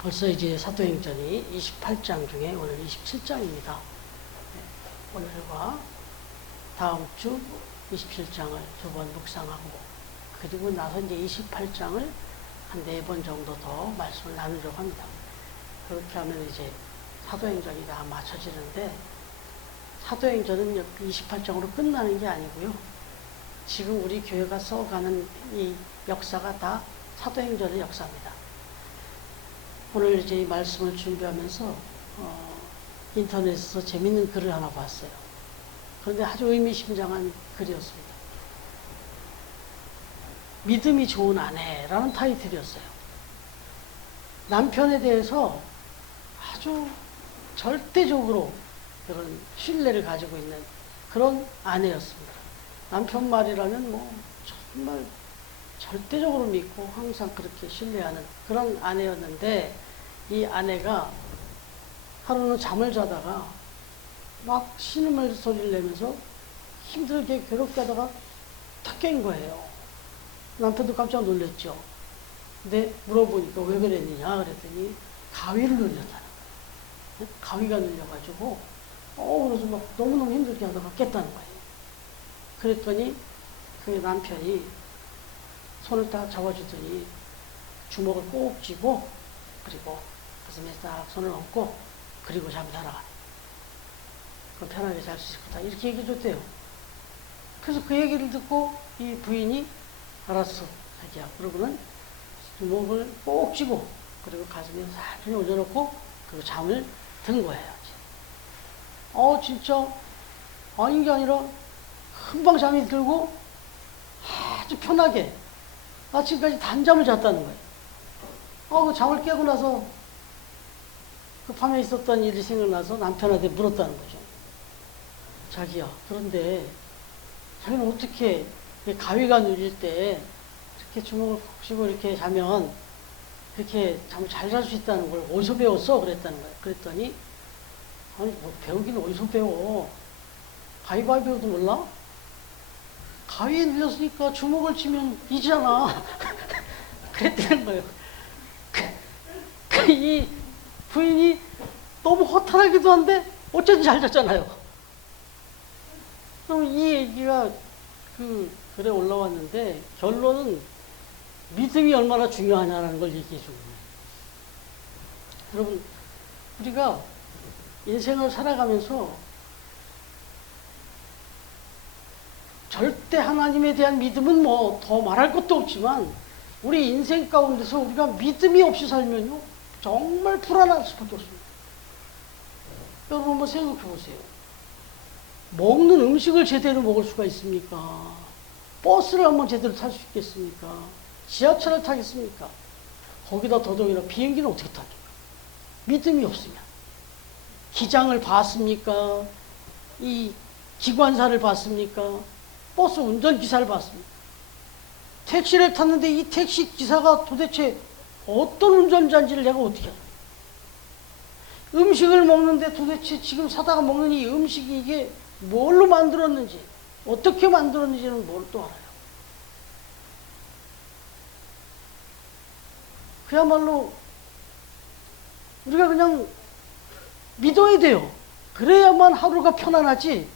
벌써 이제 사도행전이 28장 중에 오늘 27장입니다. 오늘과 다음 주 27장을 두 번 묵상하고, 그리고 나서 이제 28장을 한 4번 정도 더 말씀을 나누려고 합니다. 그렇게 하면 이제 사도행전이 다 맞춰지는데, 사도행전은 28장으로 끝나는 게 아니고요. 지금 우리 교회가 써가는 이 역사가 다 사도행전의 역사입니다. 오늘 이제 이 말씀을 준비하면서 인터넷에서 재밌는 글을 하나 봤어요. 그런데 아주 의미심장한 글이었습니다. 믿음이 좋은 아내라는 타이틀이었어요. 남편에 대해서 아주 절대적으로 그런 신뢰를 가지고 있는 그런 아내였습니다. 남편 말이라면 뭐 정말 절대적으로 믿고 항상 그렇게 신뢰하는 그런 아내였는데, 이 아내가 하루는 잠을 자다가 막 신음을 소리를 내면서 힘들게 괴롭게 하다가 탁 깬 거예요. 남편도 깜짝 놀랐죠. 근데 물어보니까 왜 그랬느냐 그랬더니 가위를 눌렸다는 거예요. 가위가 눌려가지고 그래서 막 너무너무 힘들게 하다가 깼다는 거예요. 그랬더니 그 남편이 손을 딱 잡아주더니 주먹을 꼭 쥐고, 그리고 가슴에 딱 손을 얹고, 그리고 잠이 달아가네. 그럼 편하게 잘 수 있을 거다, 이렇게 얘기해 줬대요. 그래서 그 얘기를 듣고 이 부인이 알았어 자기야, 그러고는 주먹을 꼭 쥐고, 그리고 가슴에 살짝 얹어놓고, 그리고 잠을 든 거예요. 진짜 아닌 게 아니라 금방 잠이 들고 아주 편하게 아침까지 단잠을 잤다는 거예요. 그 잠을 깨고 나서 그 밤에 있었던 일이 생각나서 남편한테 물었다는 거죠. 자기야, 그런데 자기는 어떻게 가위가 눌릴 때 이렇게 주먹을 콕 쥐고 이렇게 자면 그렇게 잠을 잘 잘 수 있다는 걸 어디서 배웠어? 그랬다는 거예요. 그랬더니 아니 뭐 배우긴 어디서 배워? 가위바위보도 몰라? 가위에 눌렸으니까 주먹을 치면 이잖아. 그랬다는 거예요. 이 부인이 너무 허탈하기도 한데 어쩐지 잘 잤잖아요. 그럼 이 얘기가 그 글에 올라왔는데, 결론은 믿음이 얼마나 중요하냐는 걸 얘기해 주는 거예요. 여러분, 우리가 인생을 살아가면서 절대 하나님에 대한 믿음은 뭐 더 말할 것도 없지만, 우리 인생 가운데서 우리가 믿음이 없이 살면요 정말 불안할 수밖에 없습니다. 여러분 한번 생각해 보세요. 먹는 음식을 제대로 먹을 수가 있습니까? 버스를 한번 제대로 탈 수 있겠습니까? 지하철을 타겠습니까? 거기다 더더욱이나 비행기는 어떻게 타죠? 믿음이 없으면. 기장을 봤습니까? 이 기관사를 봤습니까? 버스 운전기사를 봤습니다. 택시를 탔는데 이 택시 기사가 도대체 어떤 운전자인지를 내가 어떻게 알아요? 음식을 먹는데 도대체 지금 사다가 먹는 이 음식이 이게 뭘로 만들었는지, 어떻게 만들었는지는 뭘 또 알아요? 그야말로 우리가 그냥 믿어야 돼요. 그래야만 하루가 편안하지,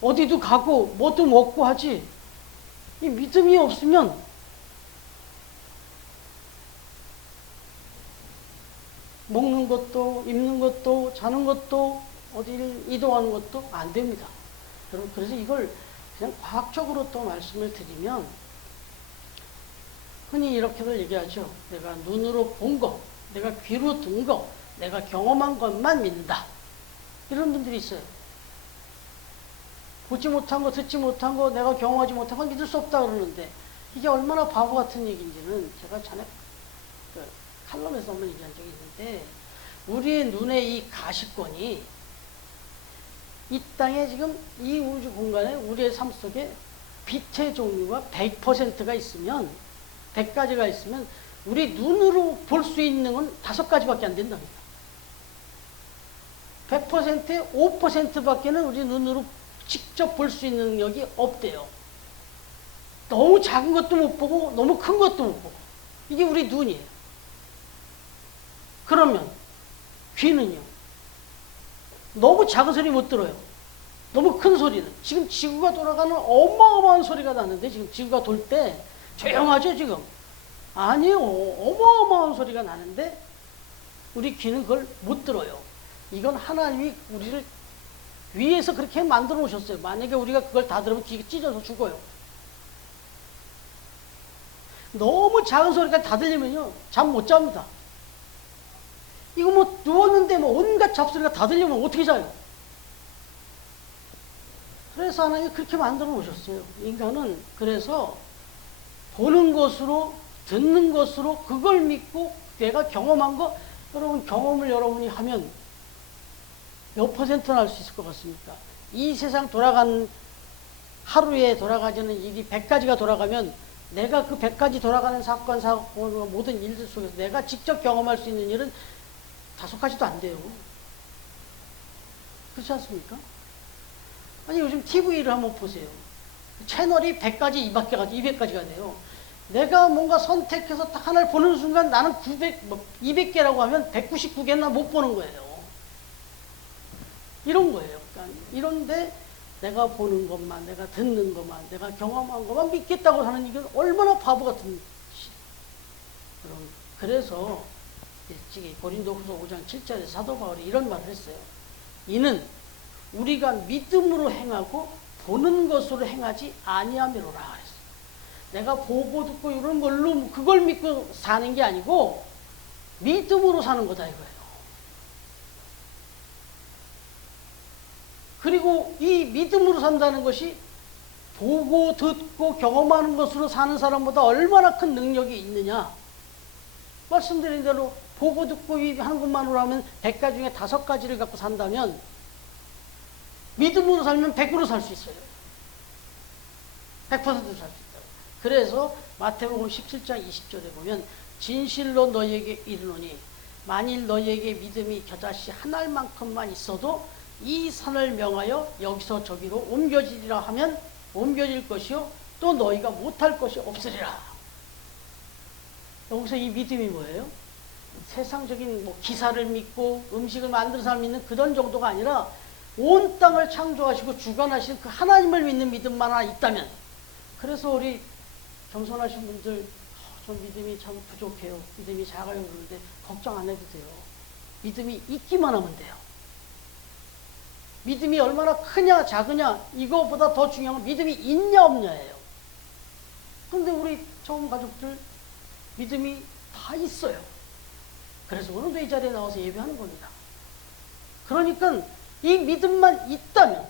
어디도 가고 뭐도 먹고 하지. 이 믿음이 없으면 먹는 것도 입는 것도 자는 것도 어디를 이동하는 것도 안 됩니다. 여러분, 그래서 이걸 그냥 과학적으로 또 말씀을 드리면, 흔히 이렇게들 얘기하죠. 내가 눈으로 본 거, 내가 귀로 든 거, 내가 경험한 것만 믿는다, 이런 분들이 있어요. 보지 못한 거, 듣지 못한 거, 내가 경험하지 못한 건 믿을 수 없다 그러는데, 이게 얼마나 바보 같은 얘기인지는 제가 전에 칼럼에서 한번 얘기한 적이 있는데, 우리의 눈의 이 가시권이 이 땅에 지금 이 우주 공간에 우리의 삶 속에 빛의 종류가 100%가 있으면, 100가지가 있으면 우리 눈으로 볼 수 있는 건 5가지밖에 안 된답니다. 100%에 5%밖에는 우리 눈으로 직접 볼 수 있는 능력이 없대요. 너무 작은 것도 못 보고 너무 큰 것도 못 보고. 이게 우리 눈이에요. 그러면 귀는요. 너무 작은 소리 못 들어요. 너무 큰 소리는. 지금 지구가 돌아가는 어마어마한 소리가 나는데 지금 지구가 돌 때 조용하죠 지금? 아니요. 어마어마한 소리가 나는데 우리 귀는 그걸 못 들어요. 이건 하나님이 우리를 위에서 그렇게 만들어 놓으셨어요. 만약에 우리가 그걸 다 들으면 귀가 찢어서 죽어요. 너무 작은 소리가 다 들리면요 잠 못 잡니다. 이거 뭐 누웠는데 뭐 온갖 잡소리가 다 들리면 어떻게 자요? 그래서 하나님이 그렇게 만들어 놓으셨어요. 인간은 그래서 보는 것으로 듣는 것으로 그걸 믿고 내가 경험한 거, 여러분 경험을 여러분이 하면 몇 퍼센트나 할 수 있을 것 같습니까? 이 세상 돌아간 하루에 돌아가지는 일이 100가지가 돌아가면 내가 그 100가지 돌아가는 사건, 사고, 모든 일들 속에서 내가 직접 경험할 수 있는 일은 5가지도 안 돼요. 그렇지 않습니까? 아니 요즘 TV를 한번 보세요. 채널이 100가지, 200가지가 돼요. 내가 뭔가 선택해서 딱 하나를 보는 순간 나는 200개라고 하면 199개나 못 보는 거예요. 이런 거예요. 그러니까 이런데 내가 보는 것만, 내가 듣는 것만, 내가 경험한 것만 믿겠다고 하는 이건 얼마나 바보 같은 짓이에요. 그래서 고린도후서 5장 7절에 사도 바울이 이런 말을 했어요. 이는 우리가 믿음으로 행하고 보는 것으로 행하지 아니함이로라 그랬어요. 내가 보고 듣고 이런 걸로 그걸 믿고 사는 게 아니고 믿음으로 사는 거다 이거예요. 그리고 이 믿음으로 산다는 것이 보고 듣고 경험하는 것으로 사는 사람보다 얼마나 큰 능력이 있느냐. 말씀드린 대로 보고 듣고 하는 것만으로 하면 100가지 중에 5가지를 갖고 산다면 믿음으로 살면 100으로 살 수 있어요. 100% 살 수 있다고. 그래서 마태복음 17장 20절에 보면 진실로 너희에게 이르노니 만일 너희에게 믿음이 겨자씨 한 알만큼만 있어도 이 산을 명하여 여기서 저기로 옮겨지리라 하면 옮겨질 것이요 또 너희가 못할 것이 없으리라. 여기서 이 믿음이 뭐예요? 세상적인 뭐 기사를 믿고 음식을 만드는 사람 믿는 그런 정도가 아니라 온 땅을 창조하시고 주관하시는 그 하나님을 믿는 믿음만 하나 있다면, 그래서 우리 겸손하신 분들 좀 믿음이 참 부족해요, 믿음이 작아요 그러는데 걱정 안 해도 돼요. 믿음이 있기만 하면 돼요. 믿음이 얼마나 크냐 작으냐 이거보다 더 중요한 건 믿음이 있냐 없냐예요. 그런데 우리 처음 가족들 믿음이 다 있어요. 그래서 오늘도 이 자리에 나와서 예배하는 겁니다. 그러니까 이 믿음만 있다면,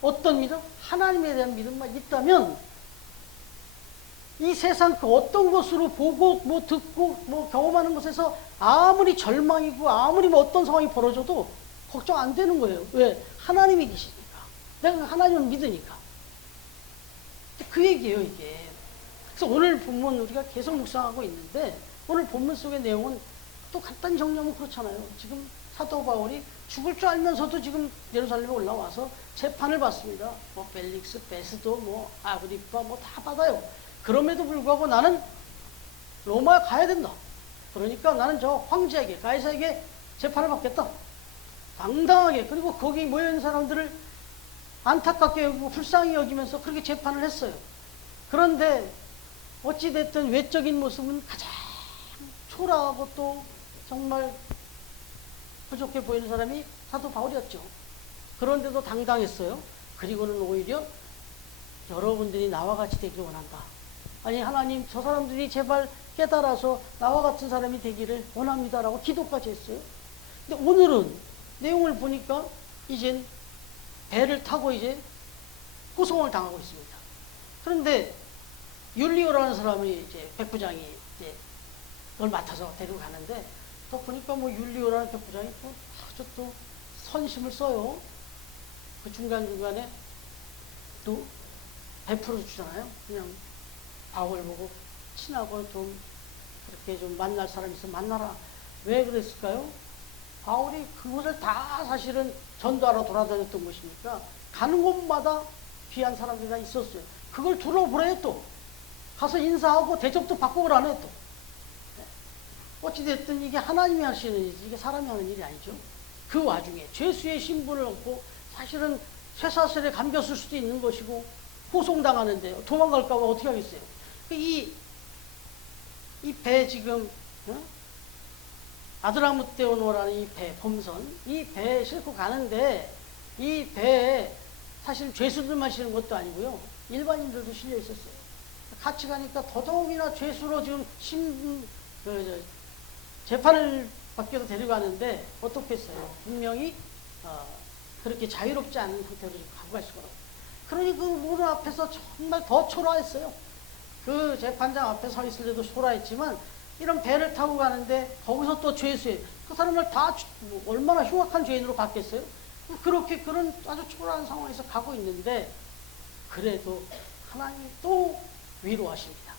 어떤 믿음? 하나님에 대한 믿음만 있다면 이 세상 그 어떤 것으로 보고 뭐 듣고 뭐 경험하는 것에서 아무리 절망이고 아무리 뭐 어떤 상황이 벌어져도 걱정 안 되는 거예요. 왜? 하나님이 계시니까. 내가 하나님을 믿으니까. 그 얘기예요 이게. 그래서 오늘 본문 우리가 계속 묵상하고 있는데 오늘 본문 속의 내용은 또 간단히 정리하면 그렇잖아요. 지금 사도 바울이 죽을 줄 알면서도 지금 예루살렘에 올라와서 재판을 받습니다. 뭐 벨릭스, 베스도, 뭐 아그리파 뭐 다 받아요. 그럼에도 불구하고 나는 로마에 가야 된다. 그러니까 나는 저 황제에게, 가이사에게 재판을 받겠다. 당당하게. 그리고 거기 모여있는 사람들을 안타깝게 여기고 불쌍히 여기면서 그렇게 재판을 했어요. 그런데 어찌됐든 외적인 모습은 가장 초라하고 또 정말 부족해 보이는 사람이 사도 바울이었죠. 그런데도 당당했어요. 그리고는 오히려 여러분들이 나와 같이 되기를 원한다. 아니 하나님 저 사람들이 제발 깨달아서 나와 같은 사람이 되기를 원합니다라고 기도까지 했어요. 근데 오늘은 내용을 보니까 이젠 배를 타고 이제 호송을 당하고 있습니다. 그런데 율리오라는 사람이 이제 백부장이 이제 그걸 맡아서 데리고 가는데 또 보니까 뭐 율리오라는 백부장이 또 아주 또 선심을 써요. 그 중간중간에 또 베풀어 주잖아요. 그냥 바울 보고 친하고 좀 그렇게 좀 만날 사람 있으면 만나라. 왜 그랬을까요? 바울이 그곳을 다 사실은 전도하러 돌아다녔던 것이니까 가는 곳마다 귀한 사람들이 다 있었어요. 그걸 둘러보래요 또. 가서 인사하고 대접도 받고 그러네 또. 어찌됐든 이게 하나님이 하시는 일이지 이게 사람이 하는 일이 아니죠. 그 와중에 죄수의 신분을 얻고 사실은 쇠사슬에 감겼을 수도 있는 것이고 호송당하는데 도망갈까 봐 어떻게 하겠어요. 이 배 지금 아드라무떼오노라는 이 배 범선 이 배에 싣고 가는데 이 배에 사실 죄수들만 실는 것도 아니고요. 일반인들도 실려 있었어요. 같이 가니까 더더욱이나 죄수로 지금 재판을 받기도 데려가는데 어떻게 했어요? 분명히 그렇게 자유롭지 않은 상태로 가고 갈 수가 없어요. 그러니 그 문 앞에서 정말 더 초라했어요. 그 재판장 앞에 서 있을 때도 초라했지만 이런 배를 타고 가는데 거기서 또 죄수에 그 사람을 다 얼마나 흉악한 죄인으로 갔겠어요? 그렇게 그런 아주 초라한 상황에서 가고 있는데 그래도 하나님이 또 위로하십니다.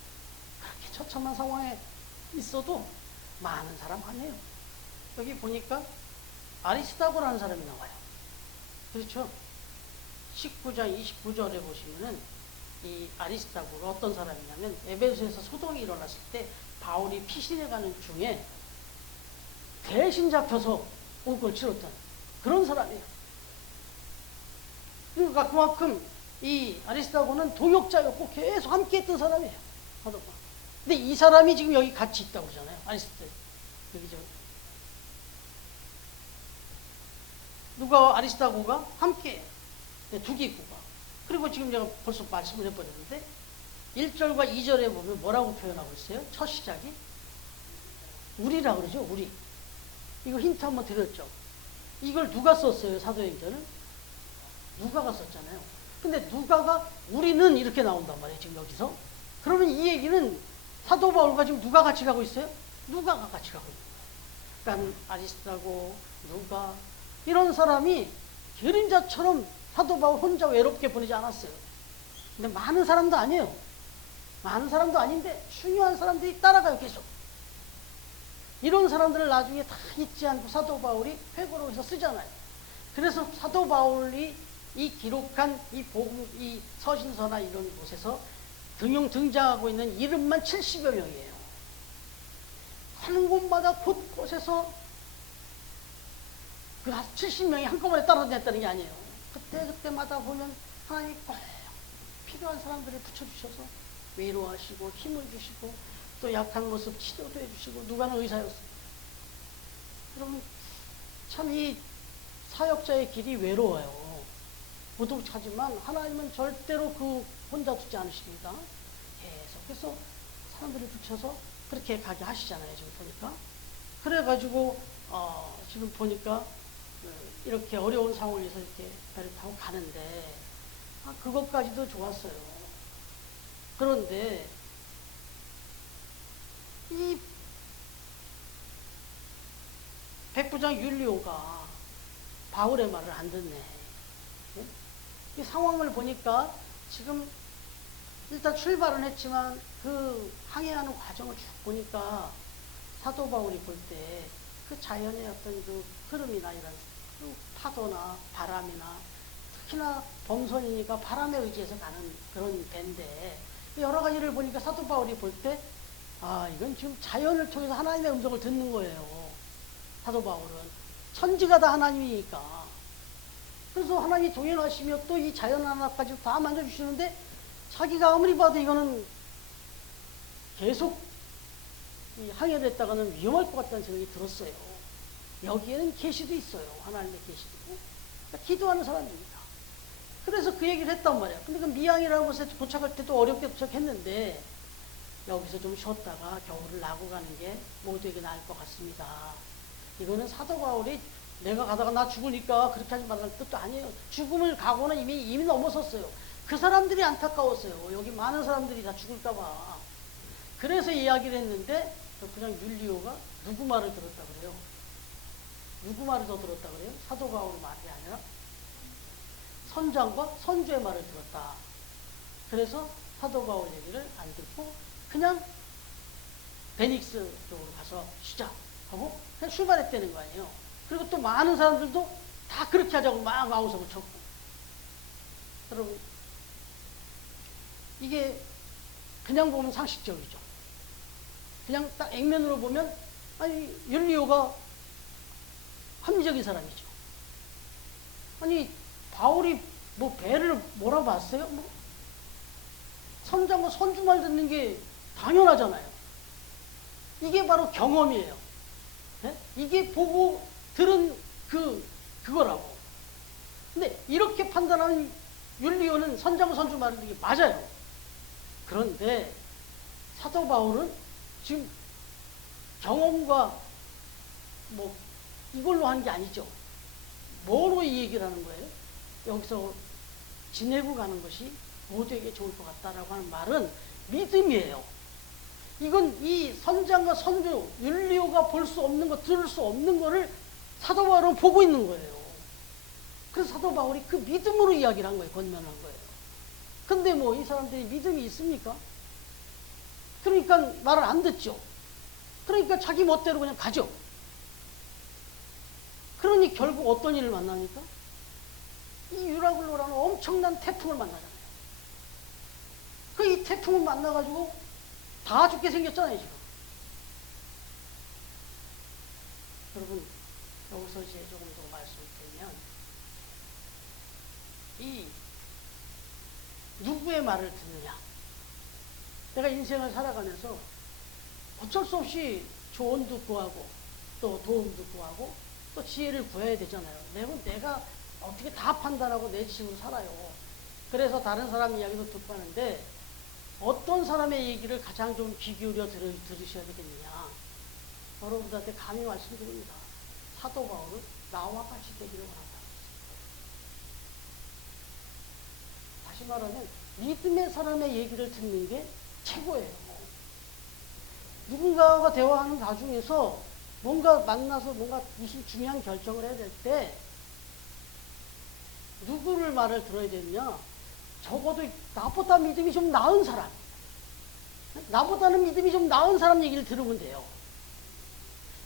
그렇게 처참한 상황에 있어도 많은 사람 아니에요. 여기 보니까 아리스다고라는 사람이 나와요. 그렇죠? 19장 29절에 보시면은 이 아리스다고가 어떤 사람이냐면 에베소에서 소동이 일어났을 때 바울이 피신해 가는 중에 대신 잡혀서 옥을 치렀던 그런 사람이에요. 그러니까 그만큼 이 아리스다고는 동역자였고 계속 함께 했던 사람이에요. 근데 이 사람이 지금 여기 같이 있다고 그러잖아요. 아리스다고. 여기 저 누가 아리스다고가 함께 두 기구가 그리고 지금 제가 벌써 말씀을 해버렸는데 1절과 2절에 보면 뭐라고 표현하고 있어요? 첫 시작이 우리라고 그러죠. 우리. 이거 힌트 한번 드렸죠. 이걸 누가 썼어요? 사도행전을? 누가가 썼잖아요. 근데 누가가 우리는 이렇게 나온단 말이에요. 지금 여기서. 그러면 이 얘기는 사도 바울과 지금 누가 같이 가고 있어요? 누가가 같이 가고 있는 거예요. 그러니까 아리스다고 누가 이런 사람이 그림자처럼 사도 바울 혼자 외롭게 보내지 않았어요. 근데 많은 사람도 아니에요. 많은 사람도 아닌데 중요한 사람들이 따라가요. 계속. 이런 사람들을 나중에 다 잊지 않고 사도 바울이 회고록에서 쓰잖아요. 그래서 사도 바울이 이 기록한 이 복음, 이 서신서나 이런 곳에서 등장하고 있는 이름만 70여 명이에요. 가는 곳마다 곳곳에서 그 70명이 한꺼번에 따라다녔다는 게 아니에요. 그때마다 보면 하나님이 꼭 필요한 사람들을 붙여주셔서 위로하시고 힘을 주시고 또 약한 모습 치료도 해주시고 누가는 의사였어요. 여러분 참 이 사역자의 길이 외로워요. 부득하지만 하나님은 절대로 그 혼자 두지 않으십니다. 계속해서 사람들을 붙여서 그렇게 가게 하시잖아요. 지금 보니까. 그래가지고 지금 보니까 이렇게 어려운 상황에서 이렇게 배를 타고 가는데 그것까지도 좋았어요. 그런데 이 백부장 율리오가 바울의 말을 안 듣네. 이 상황을 보니까 지금 일단 출발은 했지만 그 항해하는 과정을 쭉 보니까 사도 바울이 볼 때 그 자연의 어떤 그 흐름이나 이런 그 파도나 바람이나 특히나 범선이니까 바람에 의지해서 가는 그런 배인데 여러 가지를 보니까 사도 바울이 볼 때 이건 지금 자연을 통해서 하나님의 음성을 듣는 거예요. 사도 바울은 천지가 다 하나님이니까 그래서 하나님이 동행하시며 또 이 자연 하나까지 다 만져주시는데 자기가 아무리 봐도 이거는 계속 이 항해를 했다가는 위험할 것 같다는 생각이 들었어요. 여기에는 계시도 있어요. 하나님의 계시도. 그러니까 기도하는 사람입니다. 그래서 그 얘기를 했단 말이에요. 근데 그 미양이라는 곳에 도착할 때도 어렵게 도착했는데 여기서 좀 쉬었다가 겨울을 나고 가는 게 모두에게 나을 것 같습니다. 이거는 사도 바울이 내가 가다가 나 죽으니까 그렇게 하지 말라는 뜻도 아니에요. 죽음을 각오는 이미 넘어섰어요. 그 사람들이 안타까웠어요. 여기 많은 사람들이 다 죽을까봐. 그래서 이야기를 했는데 그냥 율리오가 누구 말을 들었다 그래요? 누구 말을 더 들었다 그래요? 사도 바울 말이 아니라 선장과 선주의 말을 들었다. 그래서 사도 바울 얘기를 안 듣고 그냥 베닉스 쪽으로 가서 쉬자 하고 그냥 출발했다는 거 아니에요. 그리고 또 많은 사람들도 다 그렇게 하자고 막 아우성을 쳤고. 여러분 이게 그냥 보면 상식적이죠. 그냥 딱 액면으로 보면 아니, 율리오가 합리적인 사람이죠. 아니, 바울이 뭐 배를 몰아봤어요? 뭐 선장과 선주말 듣는 게 당연하잖아요. 이게 바로 경험이에요. 네? 이게 보고 들은 그거라고. 근데 이렇게 판단하는 율리오는 선장과 선주 말을 듣는 게 맞아요. 그런데 사도 바울은 지금 경험과 뭐 이걸로 하는 게 아니죠. 뭐로 이 얘기를 하는 거예요? 여기서 지내고 가는 것이 모두에게 좋을 것 같다라고 하는 말은 믿음이에요. 이건 이 선장과 선주, 율리오가 볼 수 없는 것, 들을 수 없는 거를 사도 바울은 보고 있는 거예요. 그래서 사도 바울이 그 믿음으로 이야기를 한 거예요. 권면한 거예요. 근데 뭐 이 사람들이 믿음이 있습니까? 그러니까 말을 안 듣죠. 그러니까 자기 멋대로 그냥 가죠. 그러니 결국 어떤 일을 만나니까? 이 유라굴로라는 엄청난 태풍을 만나잖아요. 그 이 태풍을 만나가지고 다 죽게 생겼잖아요, 지금. 여러분, 여기서 이제 조금 더 말씀을 드리면, 이 누구의 말을 듣느냐? 내가 인생을 살아가면서 어쩔 수 없이 조언도 구하고, 또 도움도 구하고, 또 지혜를 구해야 되잖아요. 내가 어떻게 다 판단하고 내 지식으로 살아요. 그래서 다른 사람 이야기도 듣고 하는데, 어떤 사람의 얘기를 가장 좀 귀 기울여 들으셔야 되겠느냐. 여러분들한테 감히 말씀드립니다. 사도 바울은 나와 같이 되기를 원한다. 다시 말하면 믿음의 사람의 얘기를 듣는 게 최고예요. 누군가가 대화하는 가중에서 뭔가 만나서 뭔가 무슨 중요한 결정을 해야 될 때 누구를 말을 들어야 되느냐? 적어도 나보다 믿음이 좀 나은 사람, 나보다는 믿음이 좀 나은 사람 얘기를 들으면 돼요.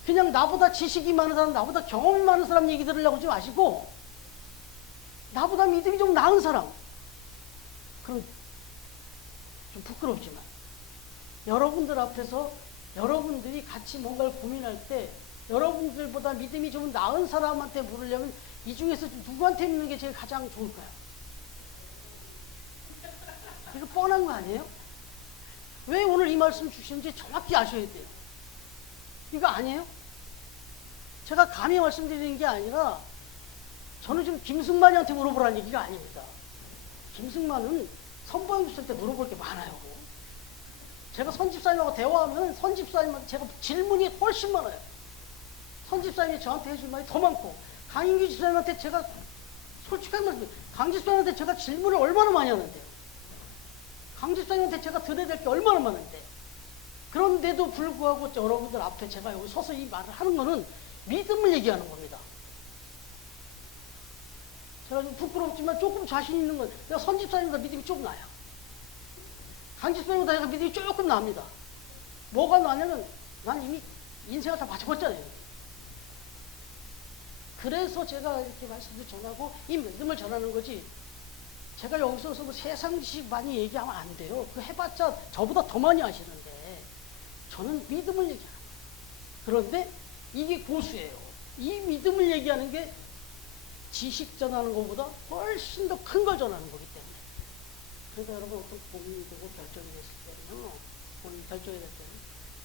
그냥 나보다 지식이 많은 사람, 나보다 경험이 많은 사람 얘기 들으려고 하지 마시고 나보다 믿음이 좀 나은 사람. 그럼 좀 부끄럽지만 여러분들 앞에서 여러분들이 같이 뭔가를 고민할 때 여러분들보다 믿음이 좀 나은 사람한테 물으려면 이 중에서 누구한테 묻는 게 제일 가장 좋을까요? 이거 뻔한 거 아니에요? 왜 오늘 이 말씀 주시는지 정확히 아셔야 돼요. 이거 아니에요? 제가 감히 말씀드리는 게 아니라 저는 지금 김승만이한테 물어보라는 얘기가 아닙니다. 김승만은 선보임 있을 때 물어볼 게 많아요. 제가 선집사님하고 대화하면 선집사님한테 제가 질문이 훨씬 많아요. 선집사님이 저한테 해줄 말이 더 많고 강인규 집사님한테 제가 솔직하게 말씀드려요. 강 집사님한테 제가 질문을 얼마나 많이 하는데요. 강 집사님한테 제가 들어야 될 게 얼마나 많은데 그런데도 불구하고 여러분들 앞에 제가 여기 서서 이 말을 하는 거는 믿음을 얘기하는 겁니다. 제가 좀 부끄럽지만 조금 자신 있는 건 내가 선집사님보다 믿음이 조금 나요. 강집사님보다 내가 믿음이 조금 납니다. 뭐가 나냐면 난 이미 인생을 다 바쳐봤잖아요. 그래서 제가 이렇게 말씀을 전하고 이 믿음을 전하는 거지 제가 여기서 뭐 세상 지식 많이 얘기하면 안 돼요. 그 해봤자 저보다 더 많이 아시는데 저는 믿음을 얘기합니다. 그런데 이게 고수예요. 이 믿음을 얘기하는 게 지식 전하는 것보다 훨씬 더 큰 걸 전하는 거기 때문에. 그러니까 여러분 어떤 고민이 되고 결정이 됐을 때는요. 고민 결정이 될 때는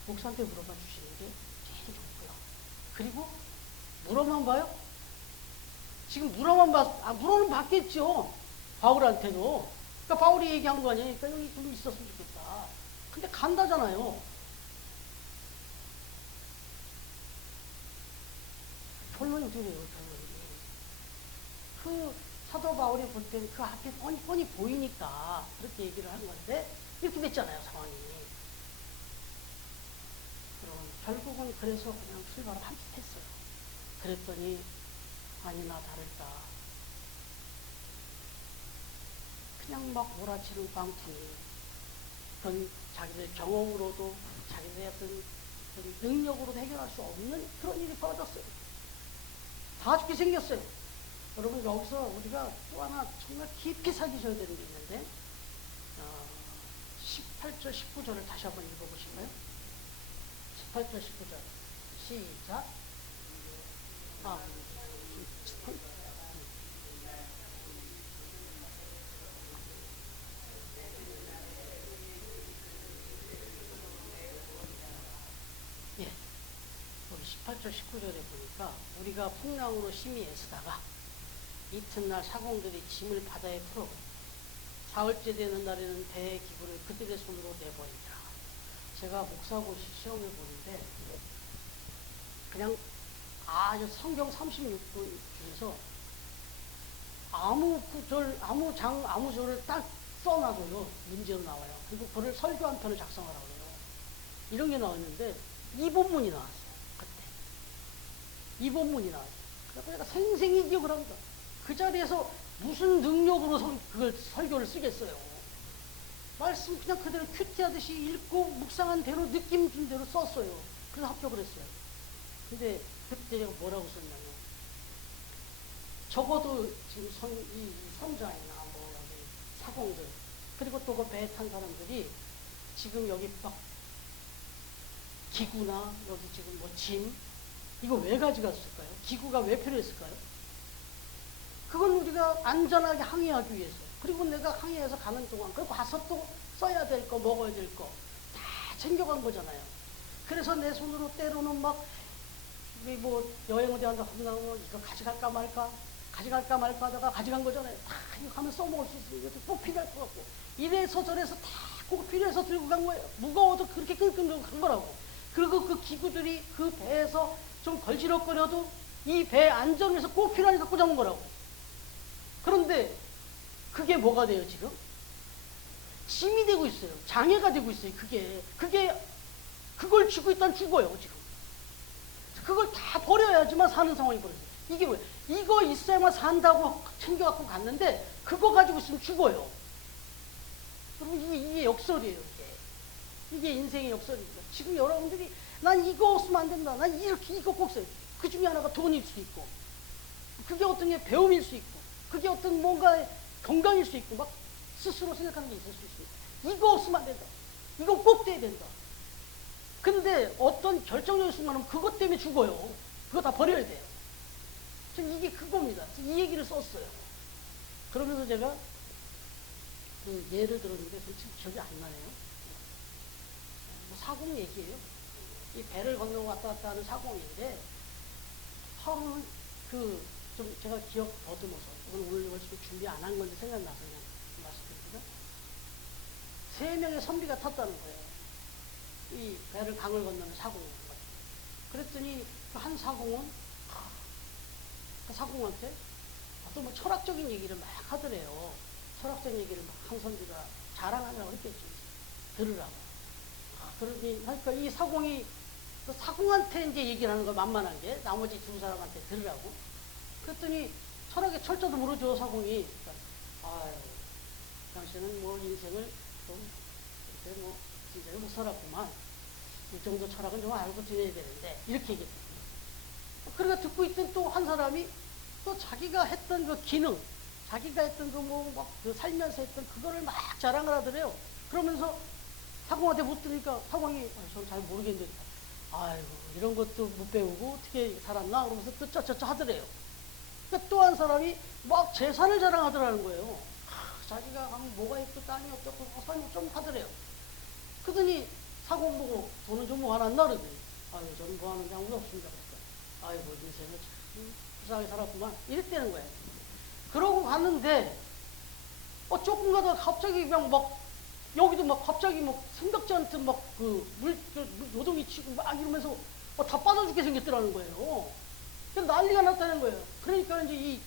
목사한테 물어봐 주시는 게 제일 좋고요. 그리고 물어만 봐요? 지금 물어만 물어는 받겠죠. 바울한테도. 그러니까 바울이 얘기한 거 아니에요. 그러니까 여기 좀 있었으면 좋겠다. 근데 간다잖아요. 결론이 어떻게 돼요, 결론이. 그 사도 바울이 볼 때는 그 앞에 뻔히 보이니까 그렇게 얘기를 한 건데 이렇게 됐잖아요, 상황이. 그럼 결국은 그래서 그냥 출발을 함축했어요. 그랬더니 아니나 다를까. 그냥 막 몰아치는 광풍이 그런 자기들 경험으로도 자기들의 어떤 능력으로도 해결할 수 없는 그런 일이 벌어졌어요. 다 죽게 생겼어요. 여러분 여기서 우리가 또 하나 정말 깊이 살피셔야 되는 게 있는데 18절 19절을 다시 한번 읽어보실까요? 18절 19절 시작. 아, 예. 여기 18절, 19절에 보니까 우리가 풍랑으로 심히 애쓰다가 이튿날 사공들이 짐을 바다에 풀어 사흘째 되는 날에는 배의 기구를 그들의 손으로 내버리니라. 제가 목사고시 시험을 보는데 그냥 아주 성경 36권 중에서 아무 구절, 아무 절을 딱 써놔도요, 문제로 나와요. 그리고 그걸 설교 한 편을 작성하라고 해요. 이런 게 나왔는데, 이 본문이 나왔어요. 그때. 이 본문이 나왔어요. 그래서 내가 생생히 기억을 합니다. 그 자리에서 무슨 능력으로 그걸 설교를 쓰겠어요. 말씀 그냥 그대로 큐티하듯이 읽고 묵상한 대로 느낌 준 대로 썼어요. 그래서 합격을 했어요. 근데 그때 제가 뭐라고 썼냐면, 적어도 지금 이 선장이나 뭐 여기 사공들, 그리고 또 그 배에 탄 사람들이 지금 여기 막 기구나 여기 지금 뭐 짐, 이거 왜 가져갔을까요? 기구가 왜 필요했을까요? 그건 우리가 안전하게 항해하기 위해서. 그리고 내가 항해해서 가는 동안, 그리고 가서 또 써야 될 거, 먹어야 될 거, 다 챙겨간 거잖아요. 그래서 내 손으로 때로는 막, 뭐, 여행 어디 한다 하면 이거 가져갈까 말까 하다가 가져간 거잖아요. 다 이거 가면 써먹을 수 있어요. 이것도 꼭 필요할 것 같고. 이래서 저래서 다 꼭 필요해서 들고 간 거예요. 무거워도 그렇게 끙끙 들고 간 거라고. 그리고 그 기구들이 그 배에서 좀 걸지럭거려도 이 배 안전을 위해서 꼭 필요하니까 갖고 잡은 거라고. 그런데 그게 뭐가 돼요, 지금? 짐이 되고 있어요. 장애가 되고 있어요, 그걸 쥐고 있다면 죽어요, 지금. 그걸 다 버려야지만 사는 상황이 벌어져요. 이게 뭐예요? 이거 있어야만 산다고 챙겨갖고 갔는데, 그거 가지고 있으면 죽어요. 여러분, 이게 역설이에요, 이게 인생의 역설입니다. 지금 여러분들이, 난 이거 없으면 안 된다. 난 이거 꼭 써요. 그 중에 하나가 돈일 수 있고, 그게 어떤 게 배움일 수 있고, 그게 어떤 뭔가 건강일 수 있고, 막 스스로 생각하는 게 있을 수 있어요. 이거 없으면 안 된다. 이거 꼭 돼야 된다. 근데 어떤 결정적인 순간은 그것 때문에 죽어요. 그거 다 버려야 돼요. 지금 이게 그겁니다. 이 얘기를 썼어요. 그러면서 제가 그 예를 들었는데 솔직히 기억이 안 나네요. 뭐 사공 얘기예요. 이 배를 건너 왔다 갔다 하는 사공인데, 처음은 좀 제가 기억 더듬어서, 오늘 이걸 준비 안 한 건데 생각나서 그냥 말씀드립니다. 3명의 선비가 탔다는 거예요. 이 배를 강을 건너는 사공을. 그랬더니 그 한 사공은 그 사공한테 어떤 뭐 철학적인 얘기를 막 하더래요. 철학적인 얘기를 막 한 선비가 자랑하려고 했겠지. 들으라고. 그러니까 이 사공이 그 사공한테 이제 얘기를 하는 거 만만한 게, 나머지 두 사람한테 들으라고. 그랬더니 철학의 철자도 모르죠, 사공이. 그러니까, 아유, 당신은 뭐 인생을 좀 이렇게 뭐 진짜 못 살았구만. 이 정도 철학은 좀 알고 지내야 되는데, 이렇게 얘기했어요. 그러니까 듣고 있던 또 한 사람이 또 자기가 했던 그 기능, 자기가 했던 그 살면서 했던 그거를 막 자랑을 하더래요. 그러면서 사공한테 묻더니까 사공이, 저는 잘 모르겠는데, 아이고, 이런 것도 못 배우고 어떻게 살았나? 그러면서 또 쩌쩌쩌 하더래요. 그러니까 또 한 사람이 막 재산을 자랑하더라는 거예요. 자기가 뭐가 있고 땅이 없고 설명 좀 하더래요. 그러더니 사공 보고 돈은 좀 모아놨나? 그러더니, 아유, 저는 모아놓은 게 아무도 없습니다. 그러니까, 아이고, 인생을 참 불쌍하게 살았구만. 이랬다는 거예요. 그러고 갔는데, 조금 가다가 갑자기 그냥 막, 여기도 막 갑자기 막 생각지 않던 막 요동이 치고 막 이러면서 다 빠져 죽게 생겼더라는 거예요. 난리가 났다는 거예요. 그러니까 이제 이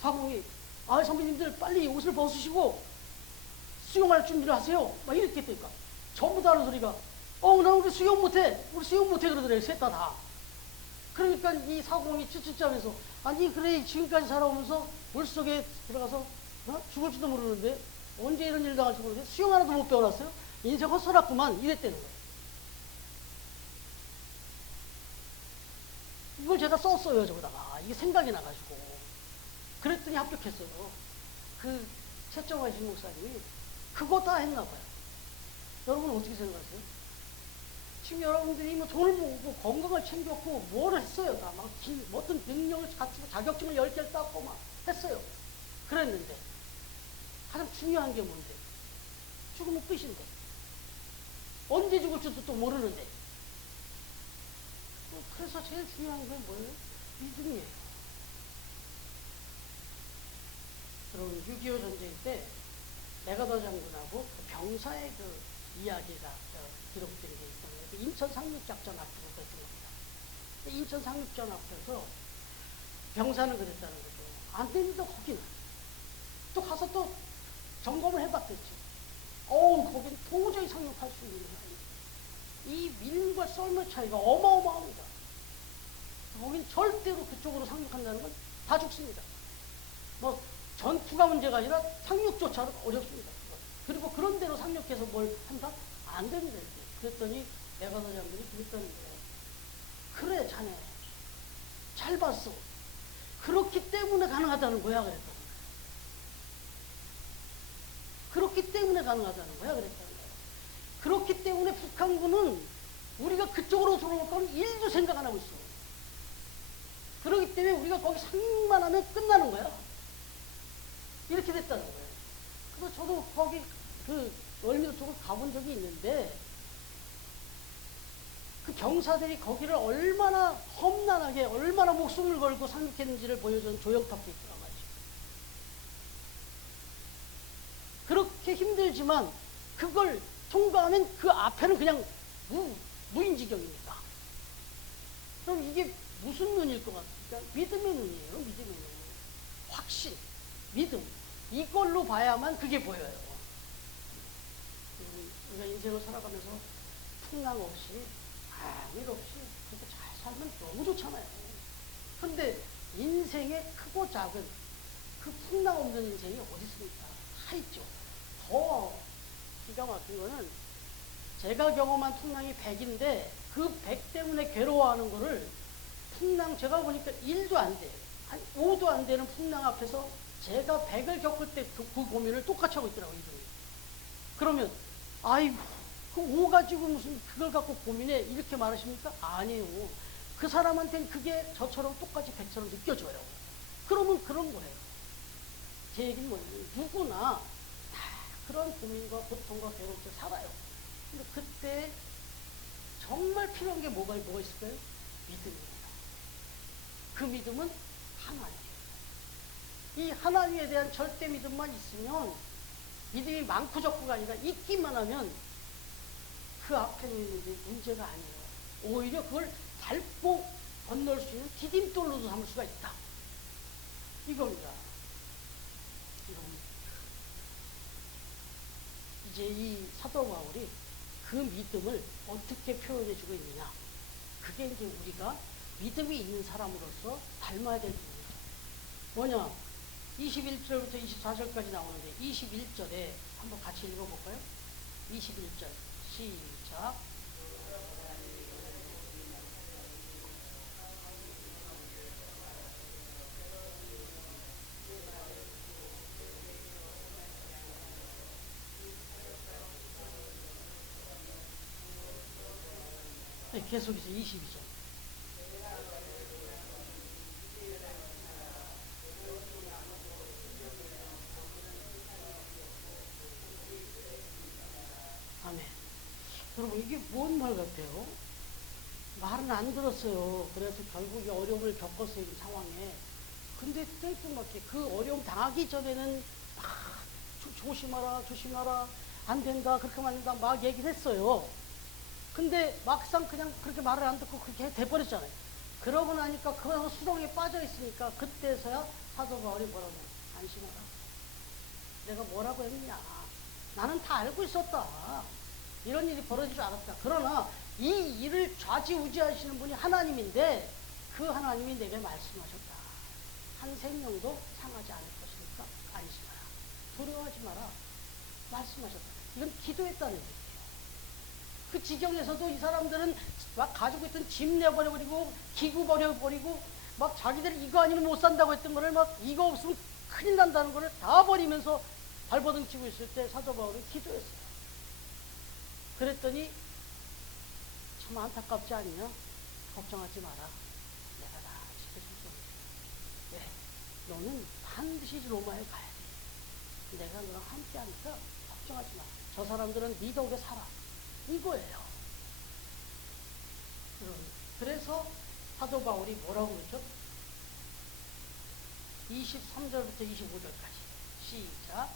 사공이, 선배님들 빨리 옷을 벗으시고 수영할 준비를 하세요. 막 이렇게 했다니까. 전부 다 하는 소리가, 나 우리 수영 못해. 그러더래요. 셋 다. 그러니까 이 사공이 쭈쭈쭈하면서, 아니, 그래, 지금까지 살아오면서 물속에 들어가서 죽을지도 모르는데, 언제 이런 일 당할지 모르겠는데, 수영 하나도 못 배워놨어요? 인생 헛살았구만. 이랬다는 거예요. 이걸 제가 썼어요, 저거다가. 이게 생각이 나가지고. 그랬더니 합격했어요. 그 최정화신 목사님이 그거 다 했나 봐요. 여러분 어떻게 생각하세요? 지금 여러분들이 뭐 돈을 모으고 건강을 챙겼고 뭘 했어요. 다 막 어떤 능력을 갖추고 자격증을 10개를 땄고 막 했어요. 그랬는데 가장 중요한 게 뭔데? 죽으면 끝인데. 언제 죽을지도 또 모르는데. 그래서 제일 중요한 건 뭐예요? 믿음이에요. 여러분 6.25 전쟁 때 메가더 장군하고 그 병사의 그 이야기가 기록된 게 있거든요. 그 인천 상륙작전 앞두고 그랬던 겁니다. 인천 상륙전 앞에서 병사는 그랬다는 거죠. 안 됩니다, 거기는. 또 가서 또 점검을 해봤겠지. 거긴 도저히 상륙할 수 있는 게 아니에요. 이 밀과 썰물 차이가 어마어마합니다. 거긴 절대로 그쪽으로 상륙한다는 건 다 죽습니다. 뭐 전투가 문제가 아니라 상륙조차도 어렵습니다. 그리고 그런 대로 상륙해서 뭘 한다? 안 됩니다. 그랬더니 메가더 장군이 그랬다는 거예요. 그래, 자네 잘 봤어. 그렇기 때문에 가능하다는 거야, 그랬다는 거야. 그렇기 때문에 가능하다는 거야, 그랬다는 거야. 그렇기 때문에 북한군은 우리가 그쪽으로 들어올 거는 일도 생각 안 하고 있어. 그렇기 때문에 우리가 거기 상륙만 하면 끝나는 거야. 이렇게 됐다는 거예요. 그래서 저도 거기 그 월미도 쪽을 가본 적이 있는데 그 병사들이 거기를 얼마나 험난하게 얼마나 목숨을 걸고 상륙했는지를 보여준 조형탑도 있더란 말이죠. 그렇게 힘들지만 그걸 통과하면 그 앞에는 그냥 무인지경입니다. 그럼 이게 무슨 눈일 것 같습니까? 믿음의 눈이에요. 믿음의 눈. 확신, 믿음. 이걸로 봐야만 그게 보여요. 우리가 인생을 살아가면서 풍랑 없이 아무 일 없이 그렇게 잘 살면 너무 좋잖아요. 근데 인생의 크고 작은 그 풍랑 없는 인생이 어디 있습니까? 다 있죠. 더 기가 막힌 거는 제가 경험한 풍랑이 100인데 그 100 때문에 괴로워하는 거를 풍랑 제가 보니까 1도 안 돼. 한 5도 안 되는 풍랑 앞에서 제가 100을 겪을 때 그 고민을 똑같이 하고 있더라고요. 이분이. 그러면 아이고 그 5 가지고 무슨 그걸 갖고 고민해 이렇게 말하십니까? 아니에요. 그 사람한테는 그게 저처럼 똑같이 100처럼 느껴져요. 그러면 그런 거예요. 제 얘기는 뭐예요? 누구나 다 그런 고민과 고통과 괴롭게 살아요. 근데 그때 정말 필요한 게 뭐가 있을까요? 믿음입니다. 그 믿음은 하나님이에요. 이 하나님에 대한 절대 믿음만 있으면 믿음이 많고 적고가 아니라 있기만 하면 그 앞에 있는 게 문제가 아니에요. 오히려 그걸 밟고 건널 수 있는 디딤돌로도 삼을 수가 있다. 이겁니다. 이제 이 사도 바울이 그 믿음을 어떻게 표현해주고 있느냐. 그게 이제 우리가 믿음이 있는 사람으로서 닮아야 될 부분이에요. 뭐냐? 21절부터 24절까지 나오는데 21절에 한번 같이 읽어볼까요? 21절 시작. 네, 계속해서 22절. 아멘. 여러분 이게 뭔 말 같아요? 말은 안 들었어요. 그래서 결국 이 어려움을 겪었어요. 이 상황에. 근데 뜬금없게 그 어려움 당하기 전에는 조심하라 안 된다 그렇게 안 된다 막 얘기를 했어요. 근데 막상 그냥 그렇게 말을 안 듣고 그렇게 돼버렸잖아요. 그러고 나니까 그 수렁에 빠져 있으니까 그때서야 사도 바울이 뭐라고 해요? 안심하라. 내가 뭐라고 했느냐. 나는 다 알고 있었다. 이런 일이 벌어질 줄 알았다. 그러나 이 일을 좌지우지하시는 분이 하나님인데 그 하나님이 내게 말씀하셨다. 한 생명도 상하지 않을 것이니까 안심하라. 두려워하지 마라. 말씀하셨다. 이건 기도했다는 얘기예요. 그 지경에서도 이 사람들은 막 가지고 있던 집 내버려버리고 기구 버려버리고 막 자기들이 이거 아니면 못 산다고 했던 거를 막 이거 없으면 큰일 난다는 거를 다 버리면서 발버둥 치고 있을 때 사도 바울은 기도했어요. 그랬더니 참 안타깝지 않냐? 걱정하지 마라. 내가 다 지켜줄 거야. 왜? 너는 반드시 로마에 가야 돼. 내가 너랑 함께 하니까 걱정하지 마. 저 사람들은 네 덕에 살아. 이거예요. 그래서 사도 바울이 뭐라고 그러죠? 23절부터 25절까지 시작.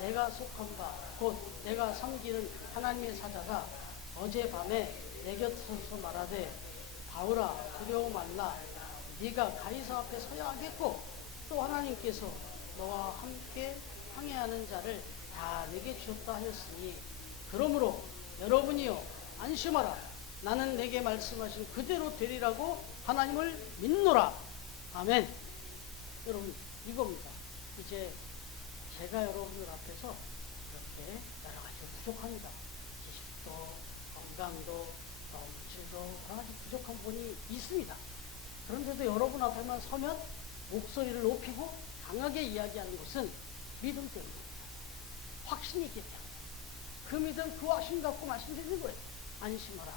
내가 속한 바 곧 내가 섬기는 하나님의 사자가 어젯밤에 내 곁에서 말하되 바울아 두려움 말라. 네가 가이사 앞에 서야 하겠고 또 하나님께서 너와 함께 항해하는 자를 다 내게 주었다 하였으니 그러므로 여러분이요 안심하라. 나는 내게 말씀하신 그대로 되리라고 하나님을 믿노라. 아멘. 여러분 이겁니다. 이제 제가 여러분들 앞에서 이렇게 여러 가지 부족합니다. 지식도 건강도 물질도 여러 가지 부족한 부분이 있습니다. 그런데도 여러분 앞에만 서면 목소리를 높이고 강하게 이야기하는 것은 믿음 때문입니다. 확신이 있기 때문에 그 믿음 그 확신 갖고 말씀드리는 거예요. 안심하라.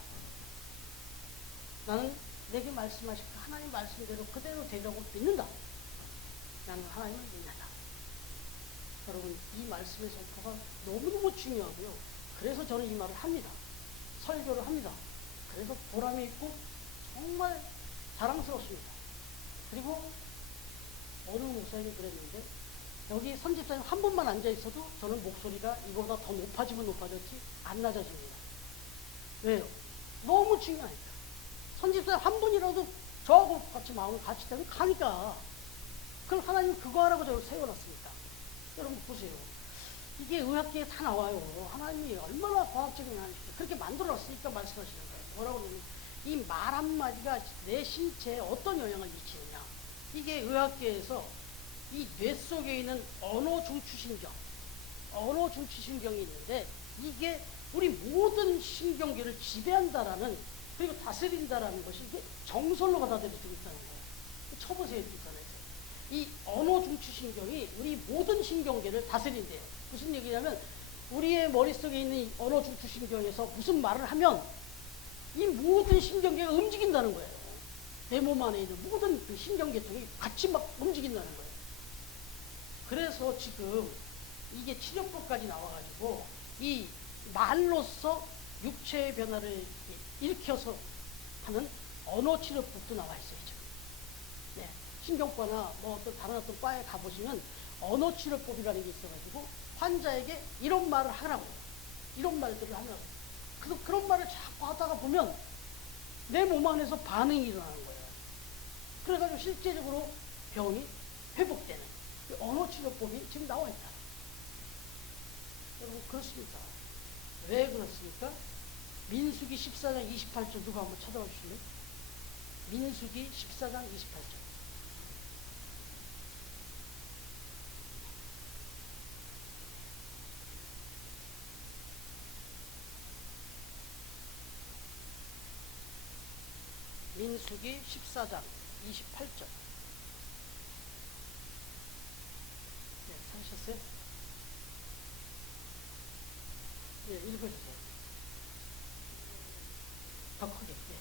나는 내게 말씀하신 그 하나님 말씀대로 그대로 되려고 믿는다. 나는 하나님을 믿는다. 여러분 이 말씀의 선포가 너무너무 중요하고요. 그래서 저는 이 말을 합니다. 설교를 합니다. 그래서 보람이 있고 정말 자랑스럽습니다. 그리고 어느 목사님이 그랬는데 여기 선집사님 한 분만 앉아있어도 저는 목소리가 이보다 더 높아지면 높아졌지 안 낮아집니다. 왜요? 너무 중요하니까. 선집사님 한 분이라도 저하고 같이 마음을 같이 되면 가니까. 그럼 하나님 그거 하라고 저를 세워놨습니까? 여러분 보세요. 이게 의학계에 다 나와요. 하나님이 얼마나 과학적인 하나님이죠. 그렇게 만들어놨으니까 말씀하시는 거예요. 뭐라고 그러면 이 말 한마디가 내 신체에 어떤 영향을 미치느냐. 이게 의학계에서 이 뇌 속에 있는 언어중추신경이 있는데 이게 우리 모든 신경계를 지배한다라는 그리고 다스린다라는 것이 이게 정설로 받아들여지고 있다는 거예요. 쳐보세요. 이 언어중추신경이 우리 모든 신경계를 다스린대요. 무슨 얘기냐면 우리의 머릿속에 있는 이 언어중추신경에서 무슨 말을 하면 이 모든 신경계가 움직인다는 거예요. 내 몸 안에 있는 모든 그 신경계통이 같이 막 움직인다는 거예요. 그래서 지금 이게 치료법까지 나와가지고 이 말로써 육체의 변화를 일으켜서 하는 언어치료법도 나와 있어요. 지금. 네. 신경과나 뭐 또 다른 어떤 과에 가보시면 언어치료법이라는 게 있어가지고 환자에게 이런 말을 하라고 이런 말들을 하라고 그런 말을 자꾸 하다가 보면 내 몸 안에서 반응이 일어나는 거예요. 그래가지고 실제적으로 병이 회복되는 그 언어치료법이 지금 나와 있다. 여러분 그렇습니까? 왜 그렇습니까? 민수기 14장 28절 누가 한번 찾아와 주실래요? 민수기 14장 28절. 민수기 14장 28절. 네, 찾으셨어요? 네, 읽어주세요. 더 크게. 네.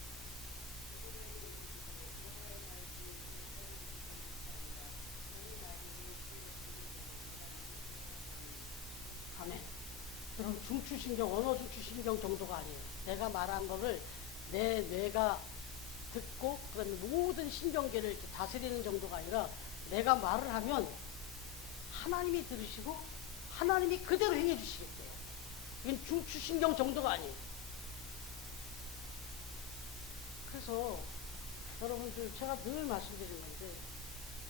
아멘. 그럼 중추신경, 언어중추신경 정도가 아니에요. 내가 말한 거를 내 뇌가 듣고 그다음에 모든 신경계를 이렇게 다스리는 정도가 아니라 내가 말을 하면 하나님이 들으시고 하나님이 그대로 행해 주시겠대요. 이건 중추신경 정도가 아니에요. 그래서 여러분들 제가 늘 말씀드리는 건데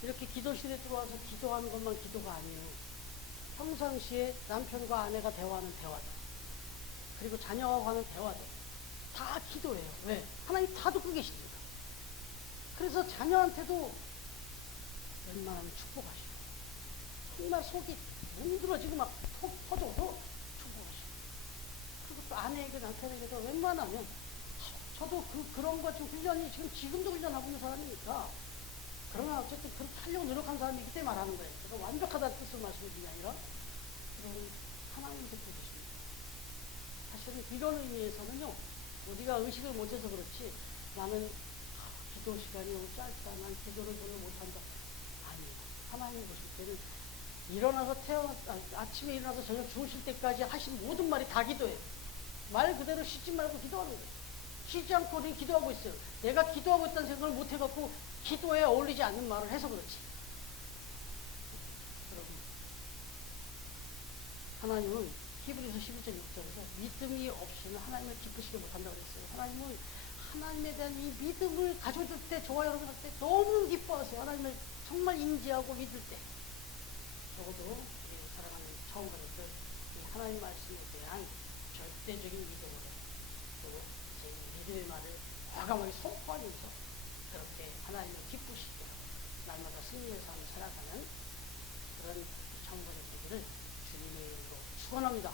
이렇게 기도실에 들어와서 기도하는 것만 기도가 아니에요. 평상시에 남편과 아내가 대화하는 대화도 그리고 자녀하고 하는 대화도 다 기도예요. 왜? 하나님 다 듣고 계십니다. 그래서 자녀한테도 웬만하면 축복하시고 정말 속이 뭉들어지고 막 터져도 축복하시고 그리고 또 아내에게 남편에게도 웬만하면 저도 그런 거 지금 훈련이 지금도 훈련하고 있는 사람이니까 그러나 어쨌든 그렇게 하려고 노력한 사람이기 때문에 말하는 거예요. 그래서 완벽하다는 뜻으로 말씀드리는 게 아니라 하나님 듣고 계십니다. 사실은 이런 의미에서는요 우리가 의식을 못해서 그렇지 나는 기도 시간이 너무 짧다. 난 기도를 별로 못한다. 아니요. 하나님 보실 때는 아침에 일어나서 저녁 주무실 때까지 하신 모든 말이 다 기도예요. 말 그대로 쉬지 말고 기도하는 거예요. 쉬지 않고 우리 기도하고 있어요. 내가 기도하고 있다는 생각을 못 해갖고 기도에 어울리지 않는 말을 해서 그렇지. 여러분, 하나님은 히브리서 11장 6절에서 믿음이 없이는 하나님을 기쁘시게 못한다고 그랬어요. 하나님은 하나님에 대한 이 믿음을 가져줄 때, 저와 여러분 때 너무 기뻐하세요. 하나님을 정말 인지하고 믿을 때. 적어도 우리 사랑하는 처음 그랬던 하나님 말씀에 대한 절대적인 믿음으로 또 제 믿음의 말을 과감하게 선포하면서 그렇게 하나님을 기쁘시게 날마다 승리의 삶을 살아가는 그런 청년의 되기를 주님의 이름으로 축원합니다.